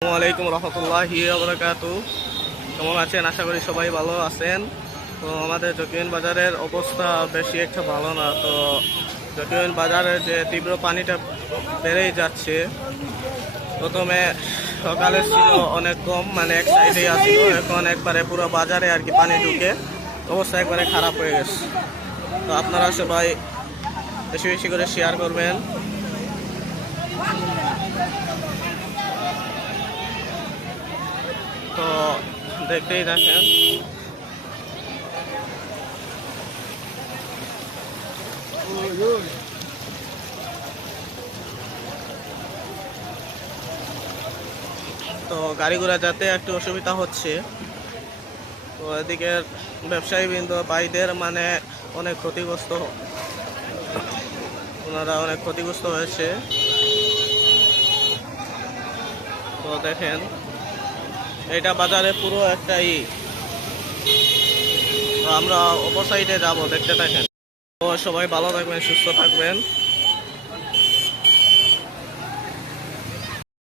আসসালামু আলাইকুম রহমতুল্লাহি ওয়া বারাকাতুহু। কেমন আছেন? আশা করি সবাই ভালো আছেন। তো আমাদের জকিগঞ্জ বাজারের অবস্থা বেশি একটা ভালো না। তো জকিগঞ্জ বাজারের যে তীব্র পানিটা বেড়েই যাচ্ছে। প্রথমে সকালে ছিল অনেক কম, মানে এক সাইডেই আসছিল, এখন একবারে পুরো বাজারে আর কি পানি ঢুকে অবস্থা একবারে খারাপ হয়ে গেছে। তো আপনারা সবাই বেশি বেশি করে শেয়ার করবেন। তো দেখতেই দেখেন তো গাড়ি ঘোড়া যাতে একটু অসুবিধা হচ্ছে। তো এদিকে ব্যবসায়ীবৃন্দ ভাইদের মানে অনেক ক্ষতিগ্রস্ত, ওনারা অনেক ক্ষতিগ্রস্ত হয়েছে। তো দেখেন এটা বাজারে পুরো একটাই। তো আমরা অপর সাইডে যাবো, দেখতে থাকেন। তো সবাই ভালো থাকবেন, সুস্থ থাকবেন।